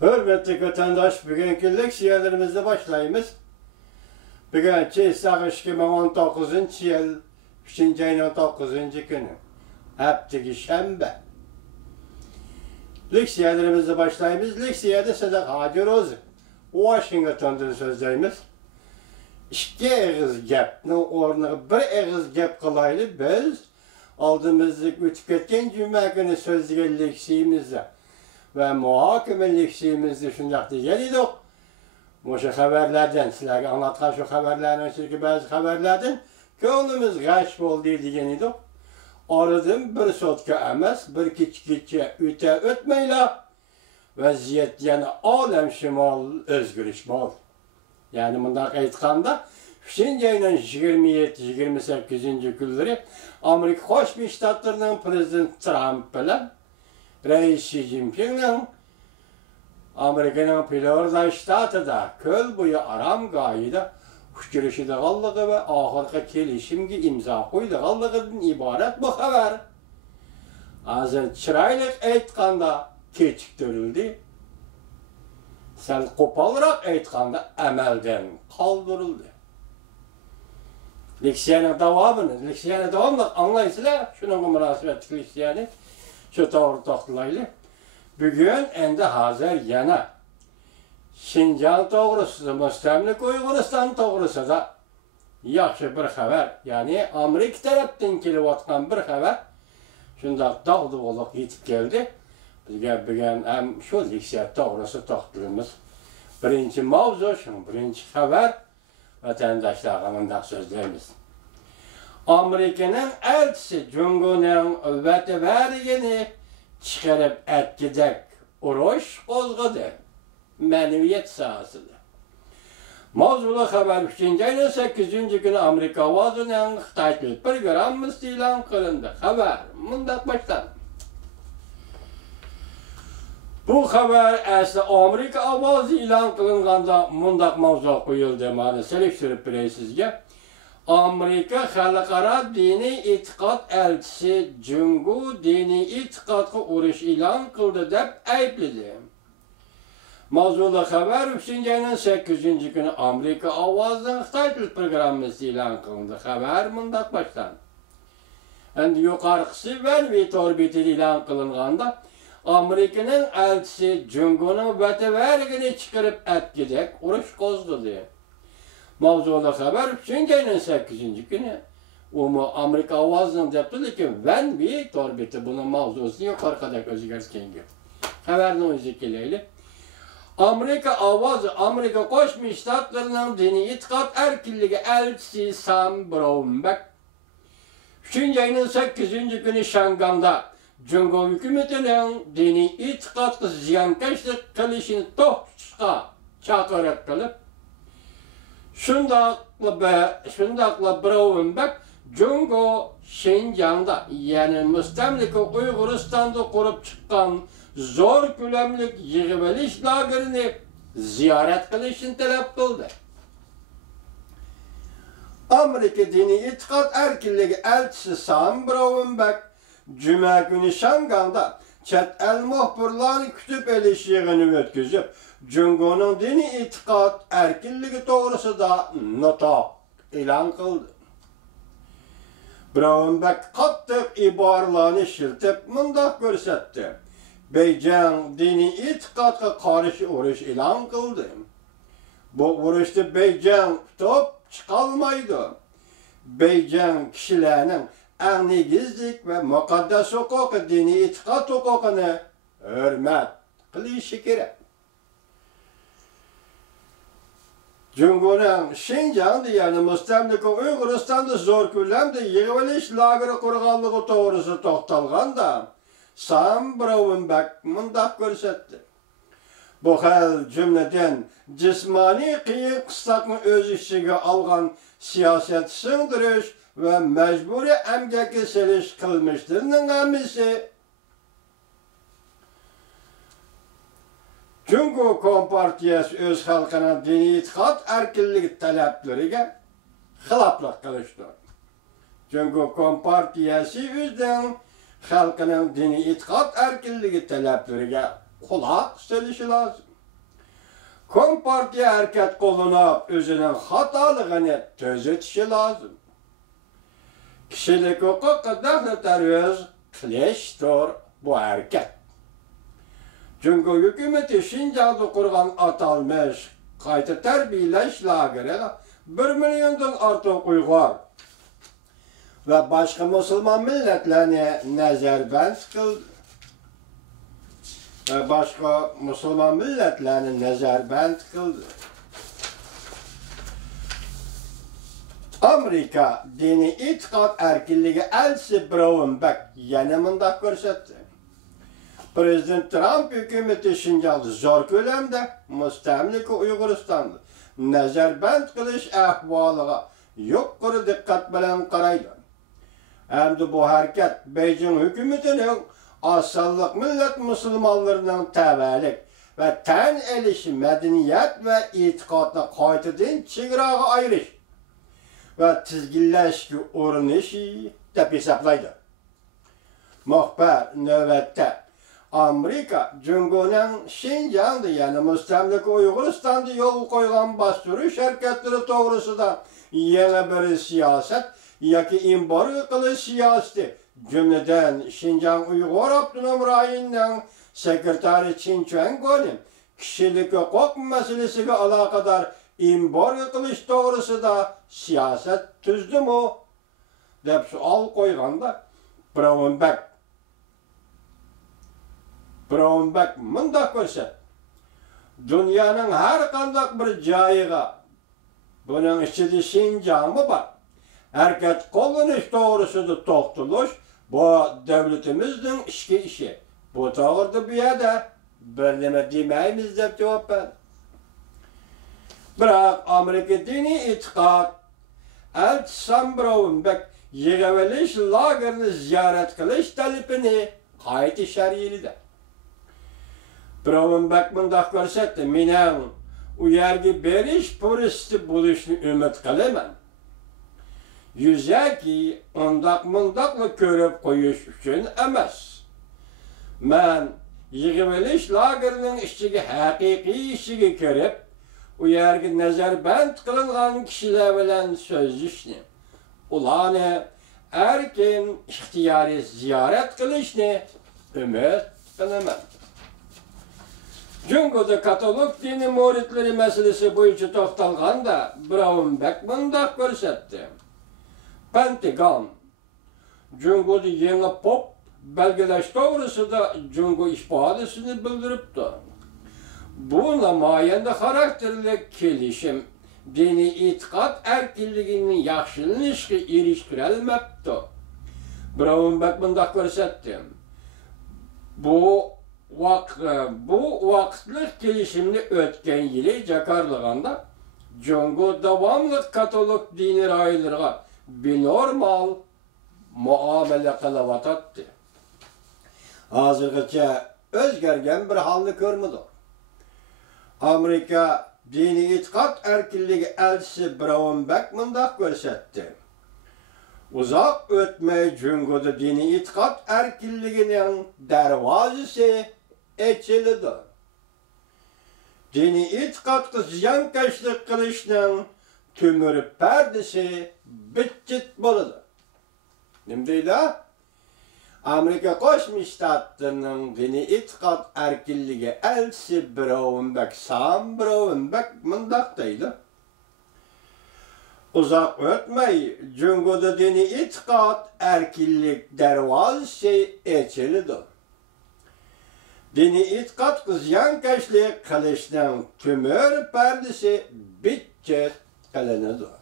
Hürmetli vatandaş, bugünkü leksiyalarımızda başlayımız. Bugünkü ise 2019 yıl 3. ayın 9. günü. Haftaki şembe. Leksiyalarımızda başlayımız. Leksiyada Sadak Hadi Rozi. Washington'dan sözlerimiz. İki ağız gapni ornuna bir ağız gap kılaylı biz aldığımızlık ütüp etken cümle günü sözlüğe leksiyimizde ve muhakeme leksiyimizde şundakta geliyorduk. Bu şu haberlerden, sizlere anlatkan şu haberlerden, çünkü bazı haberlerden gönlümüz gaş oldu diyeniydik. Aradım bir sotka emas, bir kiçkiçe üte ötmeyle vaziyet yani alem şimal özgürleşmol. Yani bundan aytganda 3. ayının 27-28. günleri Amerika Qo'shma Shtatlarining prezidenti Trump bilan Reis Xi Jinpingning Amerikaning Florida shtatida ko'l bo'yi aramgohida uchrashadiganligi va oxirgi kelishimga imzo qo'yadiganligidan iborat bu xabar. Hozir chiroyli aytganda kechiktirildi. Sal qo'polroq aytganda amaldan qoldirildi. Leksiyaning davomini anglaysizlar, shunga munosabatli leksiyani shu to'g'ri to'xtalaylik. Bugun endi hozir yana Xinjiang to'g'risida, mustamlik Uyg'uriston to'g'risida yaxshi bir xabar, ya'ni Amerika tarafdan kelayotgan bir xabar shundoq dog'dug'liq yetib keldi. Bizga bugun ham shu leksiya to'g'risida to'xtalamiz. Birinchi mavzu, birinchi xabar vatandoshlarga bunday so'zlaymiz. Amerikaning elchisi Jungoning vatandarini chiqarib atkidak urush qo'zg'adi ma'naviyat sohasida. Mavzuli xabar 3. ayning 8. kuni Amerika ovozining Xitoy programmasi e'lon qilindi. Xabar bunday boshlanadi. Bu xabar asli Amerika ovozi e'lon qilinganda mundaq mavzu qo'yildi. Mana selektirib beray sizga. Amerika xalqaro diniy e'tiqod elchisi Jungo diniy e'tiqodga urush e'lon qildi deb aybladi. Mavzuli xabar 3. ayning 8. kuni Amerika ovozining Xitoy programmasi e'lon qilindi. Xabar mundaq boshlandi. Endi yuqorqisi to'rbeti e'lon qilinganda Amerikaning elchisi Jungoning vatandarini chiqarib atkidak urush qo'zg'adi. Mavzuli xabar 3. ayning 8. kuni Amerika ovozining debdi, lekin to'rbeti buni mavzusini yuqorqidek o'zgartirgan. Xabarni o'zi kelaylik. Amerika ovozi Amerika Qo'shma Shtatlarining diniy e'tiqod erkinligi elchisi Sam Brownback 3. ayning 8. kuni Shanganda Jungo hukumatining diniy e'tiqodga ziyonkashlik qilishini to'xtatishga chaqiriq qilib, shundaqla Brownback Jungo Xinjiangda, ya'ni mustamlika Uyg'uristonda qurib chiqqan zo'r ko'lamli yig'ib olish lagerini ziyorat qilishni talab qildi. Amerika diniy e'tiqod erkinligi elchisi Sam Brownback Cuma günü Şanganda chet el muhbirlarni kutib olish yig'ini o'tkazib, Jungoning diniy e'tiqod erkinligi to'g'risida nutq e'lon qildi. Brownback qattiq iboralarni shiltib mundaq ko'rsatdi. Beijing diniy e'tiqodga qarshi urush e'lon qildi. Bu urushda Beijing top chiqolmaydi. Beijing kishilarning negizlik ve muqaddas huquqi, diniy e'tiqod huquqini hurmat qilishi kerak. Jungoning Xinjiangda, ya'ni mustamlika Uyg'uristonda zo'r ko'lamda yig'ib olish lageri qurganligi to'g'risida to'xtalganda Sam Brownback mundaq ko'rsatdi. Bu xil jumladan jismoniy qiyin qisloqni o'z ichiga olgan siyosat singdirish ve mecburi emgaki seliş kılmışlarının amisi Jungo Kompartiyasi öz halkının dini e'tiqod erkinligi talablariga xiloflik qilishdi. Jungo Kompartiyasi o'zining halkının dini e'tiqod erkinligi talablariga quloq solishi lozim. Kompartiya hareket kolunup özünün hatalığını tözetişi lazım. Kişilik hukuku devletler kileştir bu hareket. Çünkü hükümeti Şincan'da kurgan atalmış kayta terbiyeleş lageri 1 milyondan artık Uygur ve başka Müslüman milletlerine nazarband kıldı. Ve başka Müslüman milletlerine nazarband kıldı. Amerika dini itikat erkinliği Elsie Brownback yanımında görsetti. Prezident Trump hükümeti Şincan'da zor kölemde müstemlik Uyguristan'da nazarband kılış ahvalıga yukarı dikkat bilen qaraydı. Hem de bu hareket Beijing hükümetinin asallık millet Müslümanlarının təbəlik ve ten elişi medeniyet ve itikatına qaytadan çigirağı ayrış ve tizgilleşki uğrunişi dep hesaplaydı. Muhbar növbette Amerika Cumhuriyeti'nin Şincan'da yani müstemlik Uyguristan'da yol koygan bastırış hareketleri doğrusunda yeni bir siyaset yoki embargo qilish siyosati cümleden Şincan Uyghur Abdunum Rayon'un sekreteri Chin Chuan-Go'nun kişilik hukuk meselesiga alakadar embargo qilish doğrusunda siyaset tüzdü mü deb sual koyganda Brownback mundaq ko'rsat. Dünyanın her qandaq bir joyiga bunun içinde Şincan'ı var. Hareket qo'llanish to'g'risida to'xtalish bu devletimizin ishki ishi. Bu to'g'rida bu yerda bir nima demaymiz deb javob berdi. Biroq Amerika diniy e'tiqod elchisi Sam Brownback yig'ilish lagerini ziyorat qilish talabini qayta sharhladi. Brownback mundaq ko'rsatdi, mening u yerga berish puristi bo'lishni umid qilaman. Yüzeki undaq-mundaqla ko'rib qo'yish uchun emas. Men yig'ilish lagerining ichiga haqiqiy ishiga kirib, u yerga nazarband qilingan kishilar bilan so'zlashni, ularni erkin ixtiyoriy ziyorat qilishni umid qilaman. Jungo'da katolik dini muridlari masalasi bo'yicha to'xtalganda Brownback mundaq ko'rsatdi. Pentagon, Jungo'da yangi pop belgilash to'g'risida Jungo ifodasini bildiribdi. Bu namoyanda xarakterli kelishim diniy e'tiqod erkinligining yaxshilanishiga erishtirilmabdi. Brownback mundaq ko'rsatdi. Bu vaqtlik kelishimni o'tgan yili Jakartaganda Jungo davomli katolik dini rayolarga binormal muomala qilyotdi. Hozirgacha o'zgargan bir holni ko'rmadik. Amerika diniy e'tiqod erkinligi elchisi Brownback mundaq ko'rsatdi. Uzoq o'tmay Jungo'da diniy e'tiqod erkinligining darvozasi ochildi. Diniy e'tiqodga ziyonkashlik qilishning temir perdesi bitchit bo'ladi. Nima deydi? Amerika Qo'shma Shtatlarining diniy e'tiqod erkinligi elchisi Sam Brownback mundaq deydi. Uzoq o'tmay Jungo'da diniy e'tiqod erkinlik darvozasi ochildi. Diniy e'tiqodga ziyonkashlik qilishning temir perdesi bitchit qilinadi.